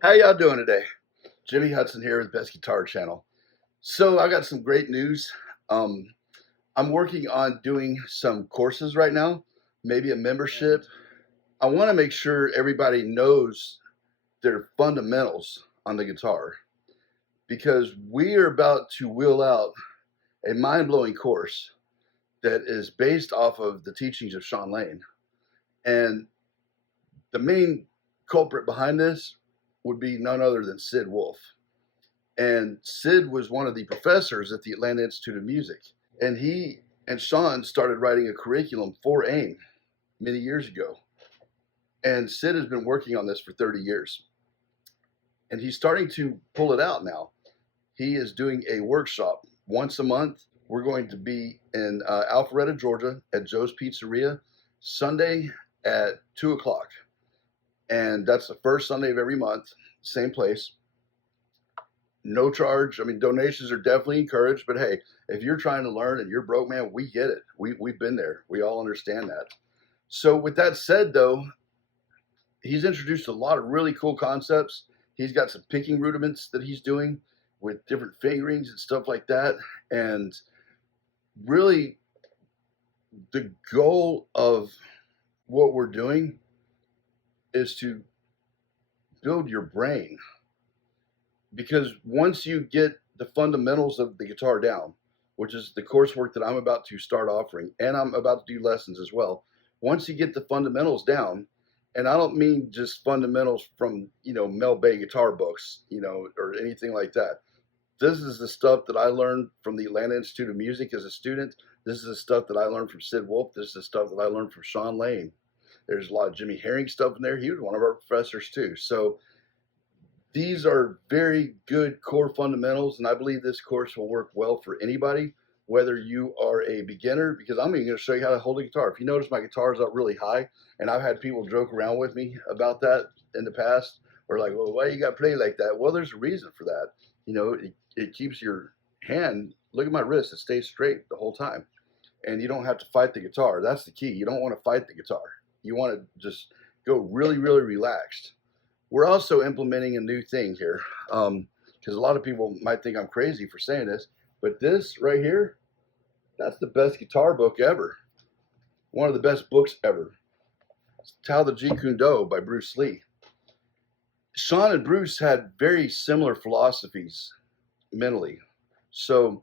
How y'all doing today? Jimmy Hudson here with Best Guitar Channel. So I got some great news. Um, I'm working on doing some courses right now, maybe a membership. I want to make sure everybody knows their fundamentals on the guitar because we are about to wheel out a mind-blowing course that is based off of the teachings of Shawn Lane. And the main culprit behind this would be none other than Sid Wolf. And Sid was one of the professors at the Atlanta Institute of Music. And he and Shawn started writing a curriculum for AIM many years ago. And Sid has been working on this for 30 years. And he's starting to pull it out now. He is doing a workshop once a month. We're going to be in Alpharetta, Georgia at Joe's Pizzeria, Sunday at 2 o'clock. And that's the first Sunday of every month, same place. No charge. I mean, donations are definitely encouraged, but hey, if you're trying to learn and you're broke, man, we get it. We've been there. We all understand that. So with that said, though, he's introduced a lot of really cool concepts. He's got some picking rudiments that he's doing with different fingerings and stuff like that. And really, the goal of what we're doing is to build your brain. Because once you get the fundamentals of the guitar down, which is the coursework that I'm about to start offering, and I'm about to do lessons as well. Once you get the fundamentals down, and I don't mean just fundamentals from, Mel Bay guitar books, or anything like that. This is the stuff that I learned from the Atlanta Institute of Music as a student. This is the stuff that I learned from Sid Wolf. This is the stuff that I learned from Shawn Lane. There's a lot of Jimmy Herring stuff in there. He was one of our professors too. So these are very good core fundamentals, and I believe this course will work well for anybody, whether you are a beginner, because I'm even going to show you how to hold a guitar. If you notice, my guitar is up really high, and I've had people joke around with me about that in the past. We're like, well, why you got to play like that? Well, there's a reason for that. It keeps your hand, look at my wrist, it stays straight the whole time. And you don't have to fight the guitar. That's the key. You don't want to fight the guitar. You want to just go really, really relaxed. We're also implementing a new thing here, because a lot of people might think I'm crazy for saying this, but this right here, that's the best guitar book ever. One of the best books ever. It's Tao the Jeet Kune Do by Bruce Lee. Shawn and Bruce had very similar philosophies mentally. So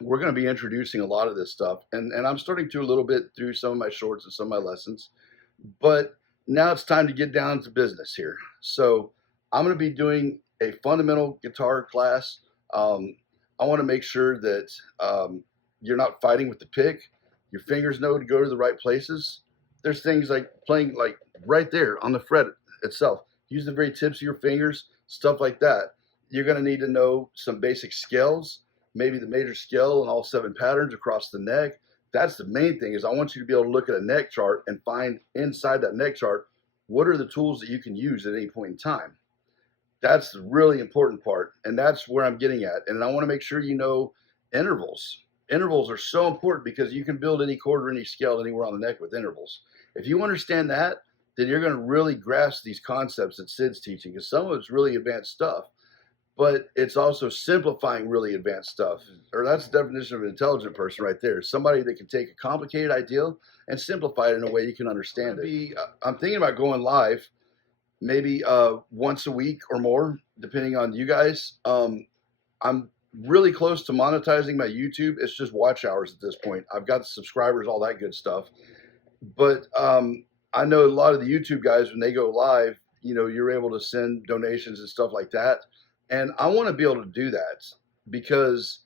we're going to be introducing a lot of this stuff. And I'm starting to a little bit through some of my shorts and some of my lessons. But now it's time to get down to business here. So I'm going to be doing a fundamental guitar class. I want to make sure that you're not fighting with the pick. Your fingers know to go to the right places. There's things like playing like right there on the fret itself. Use the very tips of your fingers, stuff like that. You're going to need to know some basic scales, maybe the major scale and all 7 patterns across the neck. That's the main thing, is I want you to be able to look at a neck chart and find inside that neck chart what are the tools that you can use at any point in time. That's the really important part, and that's where I'm getting at. And I want to make sure you know intervals. Intervals are so important because you can build any chord or any scale anywhere on the neck with intervals. If you understand that, then you're going to really grasp these concepts that Sid's teaching, because some of it's really advanced stuff, but it's also simplifying really advanced stuff. Or that's the definition of an intelligent person right there. Somebody that can take a complicated idea and simplify it in a way you can understand it. I'm thinking about going live maybe once a week or more, depending on you guys. I'm really close to monetizing my YouTube. It's just watch hours at this point. I've got the subscribers, all that good stuff. But I know a lot of the YouTube guys, when they go live, you're able to send donations and stuff like that. And I want to be able to do that because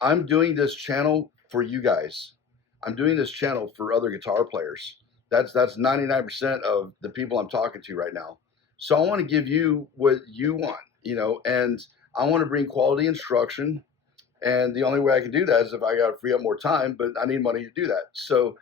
I'm doing this channel for you guys. I'm doing this channel for other guitar players. That's 99% of the people I'm talking to right now. So I want to give you what you want, and I want to bring quality instruction. And the only way I can do that is if I got to free up more time, but I need money to do that. So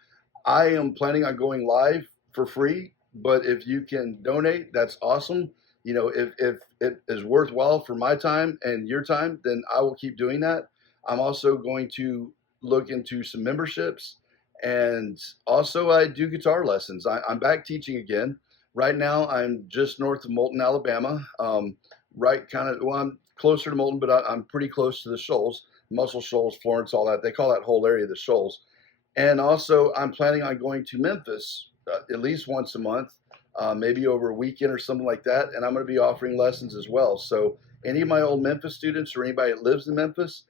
I am planning on going live for free, but if you can donate, that's awesome. If it is worthwhile for my time and your time, then I will keep doing that. I'm also going to look into some memberships, and also I do guitar lessons. I'm back teaching again. Right now, I'm just north of Moulton, Alabama. Right, kind of. Well, I'm closer to Moulton, but I'm pretty close to the Shoals, Muscle Shoals, Florence, all that. They call that whole area the Shoals. And also, I'm planning on going to Memphis at least once a month, maybe over a weekend or something like that. And I'm going to be offering lessons as well. So, any of my old Memphis students or anybody that lives in Memphis,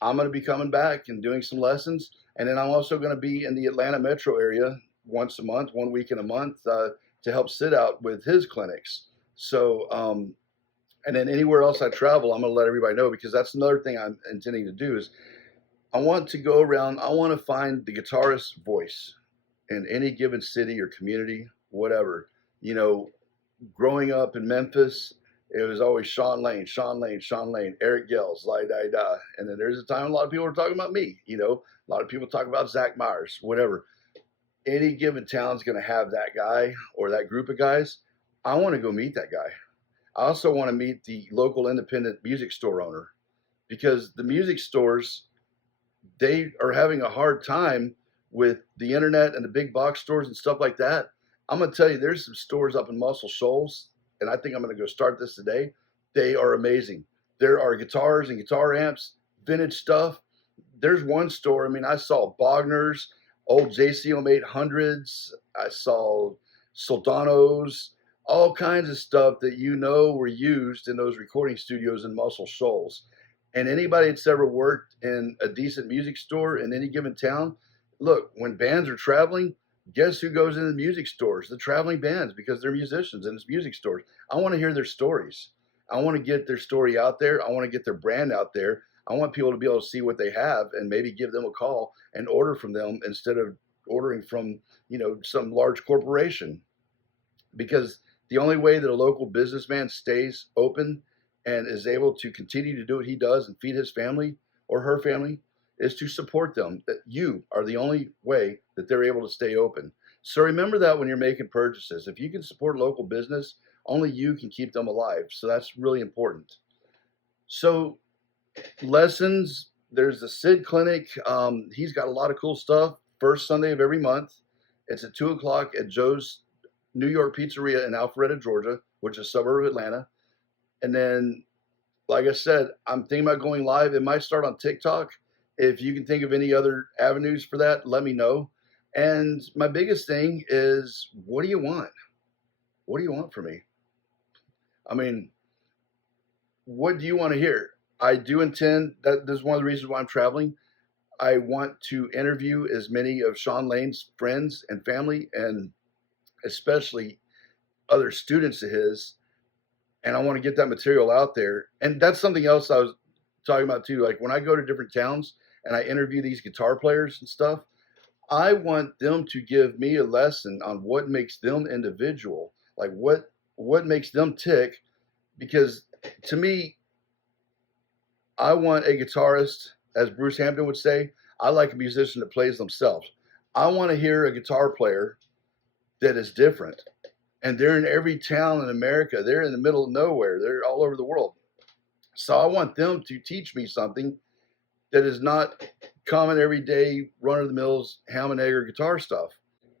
I'm going to be coming back and doing some lessons. And then I'm also going to be in the Atlanta metro area once a month, 1 week in a month, to help sit out with his clinics. So, and then anywhere else I travel, I'm going to let everybody know, because that's another thing I'm intending to do is I want to go around. I want to find the guitarist's voice in any given city or community, whatever. You know, growing up in Memphis, it was always Shawn Lane, Shawn Lane, Shawn Lane, Eric Gels, La Da Da. And then there's a time a lot of people are talking about me. You know, a lot of people talk about Zach Myers, whatever. Any given town's going to have that guy or that group of guys. I want to go meet that guy. I also want to meet the local independent music store owner, because the music stores, they are having a hard time with the internet and the big box stores and stuff like that. I'm going to tell you, there's some stores up in Muscle Shoals, and I think I'm going to go start this today. They are amazing. There are guitars and guitar amps, vintage stuff. There's one store, I mean, I saw Bogner's, old JCM 800s. I saw Soldanos, all kinds of stuff that were used in those recording studios in Muscle Shoals. And anybody that's ever worked in a decent music store in any given town, look, when bands are traveling, guess who goes into the music stores? The traveling bands, because they're musicians and it's music stores. I want to hear their stories. I want to get their story out there. I want to get their brand out there. I want people to be able to see what they have and maybe give them a call and order from them instead of ordering from, some large corporation. Because the only way that a local businessman stays open and is able to continue to do what he does and feed his family or her family is to support them. That you are the only way that they're able to stay open. So remember that when you're making purchases. If you can support local business, only you can keep them alive. So that's really important. So lessons, there's the Sid Clinic. He's got a lot of cool stuff. First Sunday of every month. It's at 2 o'clock at Joe's New York Pizzeria in Alpharetta, Georgia, which is a suburb of Atlanta. And then, like I said, I'm thinking about going live. It might start on TikTok. If you can think of any other avenues for that, let me know. And my biggest thing is, what do you want? What do you want from me? I mean, what do you want to hear? I do intend, that this is one of the reasons why I'm traveling. I want to interview as many of Shawn Lane's friends and family, and especially other students of his. And I want to get that material out there. And that's something else I was talking about too. Like when I go to different towns and I interview these guitar players and stuff, I want them to give me a lesson on what makes them individual, like what makes them tick. Because to me, I want a guitarist, as Bruce Hampton would say, I like a musician that plays themselves. I want to hear a guitar player that is different. And they're in every town in America. They're in the middle of nowhere. They're all over the world. So I want them to teach me something that is not common, everyday, run-of-the-mill ham and egg or guitar stuff.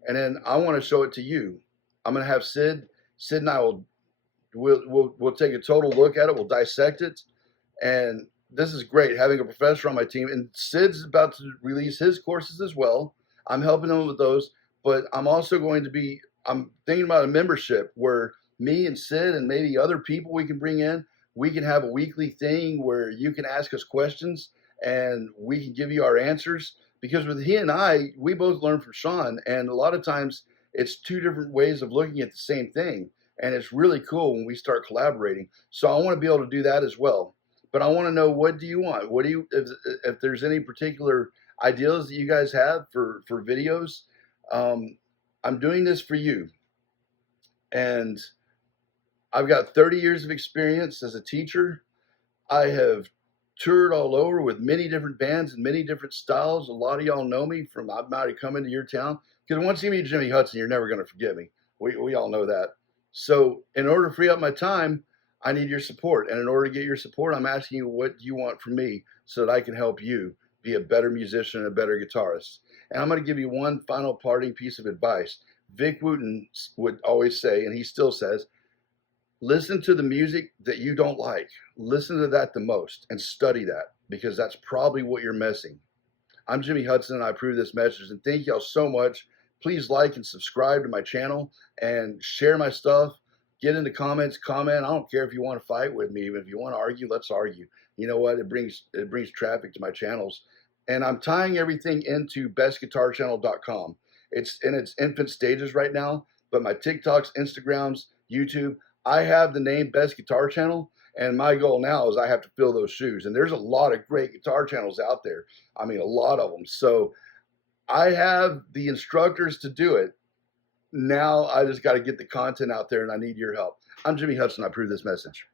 And then I want to show it to you. I'm going to have Sid. Sid and I we'll take a total look at it. We'll dissect it. And this is great, having a professor on my team. And Sid's about to release his courses as well. I'm helping him with those. But I'm thinking about a membership where me and Sid and maybe other people we can bring in, we can have a weekly thing where you can ask us questions and we can give you our answers. Because with he and I, we both learn from Shawn, and a lot of times it's two different ways of looking at the same thing. And it's really cool when we start collaborating. So I want to be able to do that as well. But I want to know, what do you want? What do you, if there's any particular ideas that you guys have for videos? I'm doing this for you. And I've got 30 years of experience as a teacher. I have toured all over with many different bands and many different styles. A lot of y'all know me from, I might have come into your town. Because once you meet Jimmy Hudson, you're never going to forget me. We all know that. So in order to free up my time, I need your support. And in order to get your support, I'm asking you, what do you want from me so that I can help you be a better musician and a better guitarist? And I'm going to give you one final parting piece of advice. Vic Wooten would always say, and he still says, listen to the music that you don't like. Listen to that the most and study that, because that's probably what you're missing. I'm Jimmy Hudson, and I approve this message. And thank y'all so much. Please like and subscribe to my channel and share my stuff. Get in the comments, comment. I don't care if you want to fight with me. Even if you want to argue, let's argue. You know what? It brings traffic to my channels. And I'm tying everything into bestguitarchannel.com. It's in its infant stages right now, but my TikToks, Instagrams, YouTube, I have the name Best Guitar Channel. And my goal now is I have to fill those shoes. And there's a lot of great guitar channels out there. I mean, a lot of them. So I have the instructors to do it. Now I just got to get the content out there, and I need your help. I'm Jimmy Hudson. I approve this message.